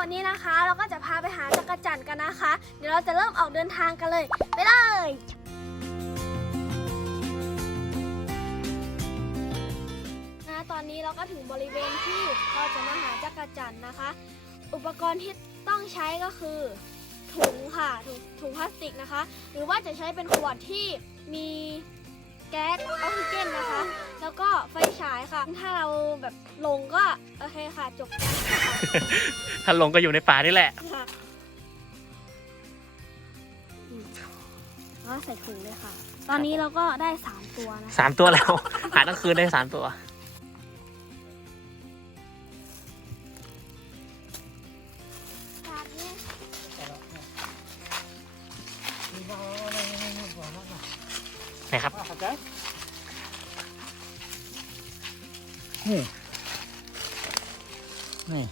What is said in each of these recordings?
วันนี้นะคะ เราก็จะพาไปหาจักรจันทร์กันนะคะ เดี๋ยวเราจะเริ่มออกเดินทางกันเลย ไปเลยนะตอนนี้เราก็ถึงบริเวณที่เราจะมาหาจักรจันทร์นะคะ อุปกรณ์ที่ต้องใช้ก็คือ ถุงค่ะถุงถุงพลาสติกนะคะ หรือว่าจะใช้เป็นขวดที่มีแก๊สออกซิเจนนะคะายค่ะ ถ้าเราแบบลงก็โอเคค่ะจบกันค่ะถ้าลงก็อยู่ในป่านี่แหละ ค่ะอืมแล้วก็ใส่ถุงเลยค่ะ ตอนนี้เราก็ได้สามตัวนะ สามตัวแล้ว หาทั้งคืนได้สามตัวจากนี้ไหนครับ นี่นี่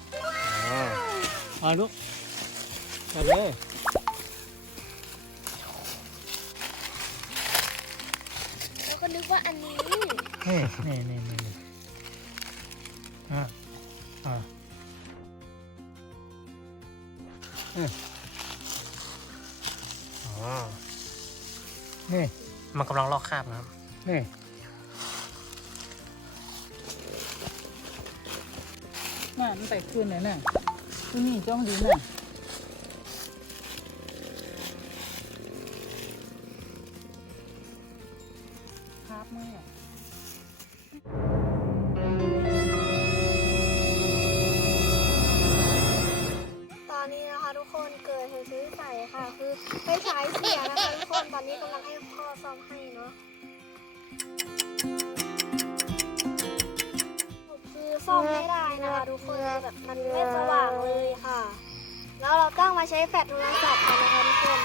มาลูกไปเลยเราก็นึกว่าอันนี้นี่นี่นี่นี่นี่อ่าอ่าอืมอ๋อนี่มันกำลังลอกคราบนะครับนี่ น่ะมันไปขึ้นเลยน่ะที่นี่จ้องดีน่ะครับมืออะตอนนี้นะคะทุกคนเกิดเหตุซื้อใส่ค่ะ คือไฟฉายเสียนะคะทุกคนตอนนี้กำลังให้พ่อซ่อมให้เนาะคือซ่อมไม่ได้ นะคะทุกคนแบบมันไม่สว่างเลยค่ะ แล้วเราต้องมาใช้แฟลชโทรศัพท์กันนะคะทุกคน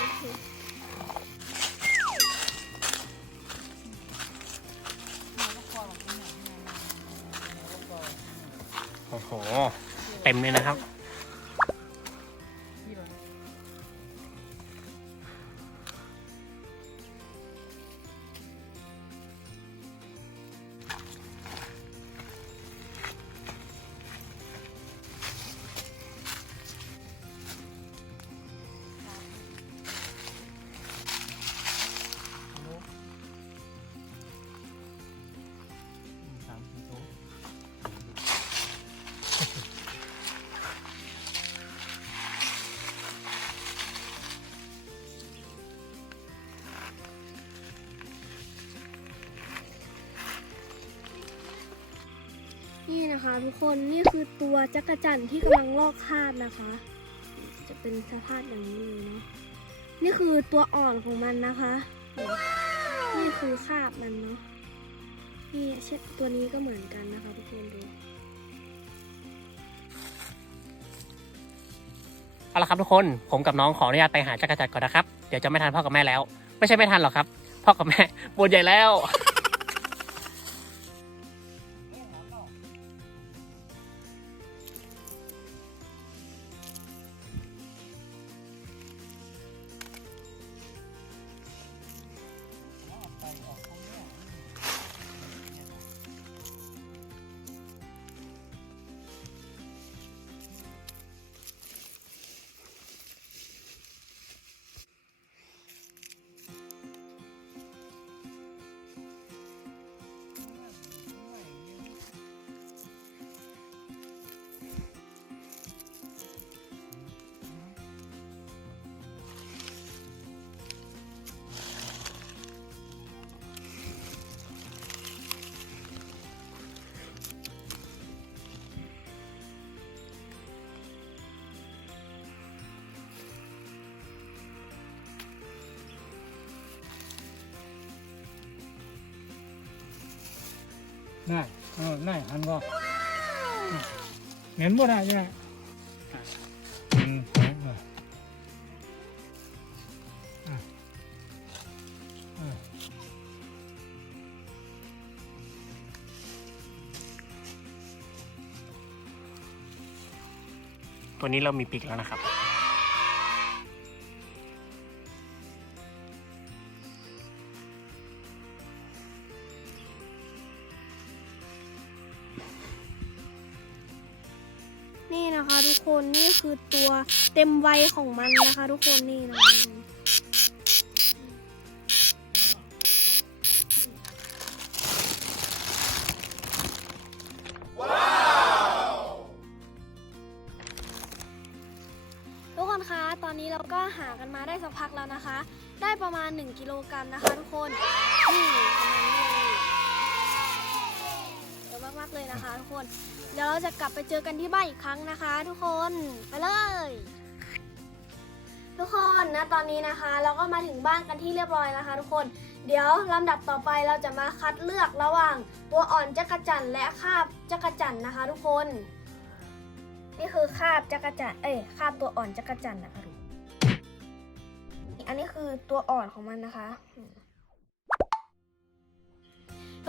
โอ้โห เต็มเลยนะครับ นี่นะคะ ทุกคนนี่คือตัวจักรจันที่กำลังลอกคราบนะคะ จะเป็นสภาพอย่างนี้เลยเนาะนี่คือตัวอ่อนของมันนะคะ นี่คือคราบมันเนาะนี่เช่นตัวนี้ก็เหมือนกันนะคะ ทุกคนดูเอาละครับทุกคนผมกับน้องขออนุญาตไปหาจักรจันก่อนนะครับเดี๋ยวจะไม่ทันพ่อกับแม่แล้ว ไม่ใช่ไม่ทันหรอกครับ พ่อกับแม่ปวดใหญ่แล้ว น่ะเออน่ะหันก็เห็นบ่ได้ใช่ไหมอืมเห็นบ่อะอะตัวนี้เริ่มมีปีกแล้วนะครับ นะคะทุกคนนี่คือตัวเต็มวัยของมันนะคะ ทุกคนนี่นะคะทุกคนคะ ตอนนี้เราก็หากันมาได้สักพักแล้วนะคะ ได้ประมาณ 1 กิโลกรัมนะคะ ทุกคน นี่ประมาณนี้ เลยเยอะมากๆเลยนะคะ ทุกคน เดี๋ยวเราจะกลับไปเจอกันที่บ้านอีกครั้งนะคะ ทุกคนไปเลย ทุกคนนะตอนนี้นะคะ เราก็มาถึงบ้านกันที่เรียบร้อยนะคะ ทุกคนเดี๋ยวลำดับต่อไปเราจะมาคัดเลือกระหว่างตัวอ่อนจักรจั่นและคาบจักรจั่นนะคะ ทุกคน นี่คือคาบจักรจั่นเอ้ยคาบตัวอ่อนจักรจั่นนะคะทุกอันนี้คือตัวอ่อนของมันนะคะทุ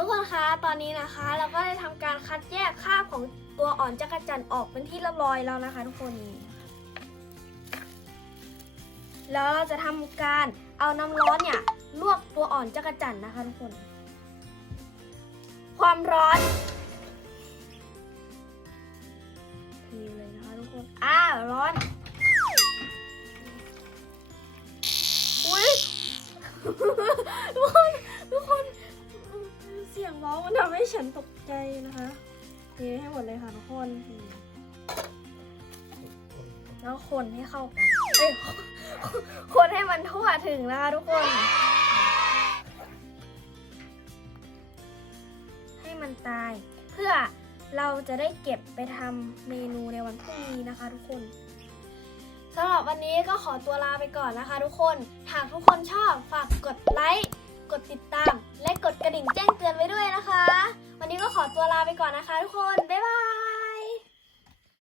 กคนคะตอนนี้นะคะ เราก็ได้ทำการคัดแยกคราบของตัวอ่อนจักรจั่นออกเป็นที่เรียบร้อยแล้วนะคะ ทุกคนนี่แล้วเราจะทำการเอาน้ำร้อนเนี่ยลวกตัวอ่อนจักรจั่นนะคะทุกคน ความร้อนทีเลยนะคะทุกคนอ้าวร้อนอุ้ยทุกคน เสียงร้องมันทำให้ฉันตกใจนะคะเทให้หมดเลยค่ะทุกคนแล้วคนให้เข้ากันเอ้ยคนให้มันทั่วถึงนะคะทุกคน ให้มันตาย เพื่อเราจะได้เก็บไปทำเมนูในวันพรุ่งนี้นะคะ ทุกคนสำหรับวันนี้ก็ขอตัวลาไปก่อนนะคะ ทุกคน หากทุกคนชอบฝากกดไลค์ ดติดตาม และกดกระดิ่งแจ้งเตือนไว้ด้วยนะคะ วันนี้ก็ขอตัวลาไปก่อนนะคะทุกคน บ๊ายบาย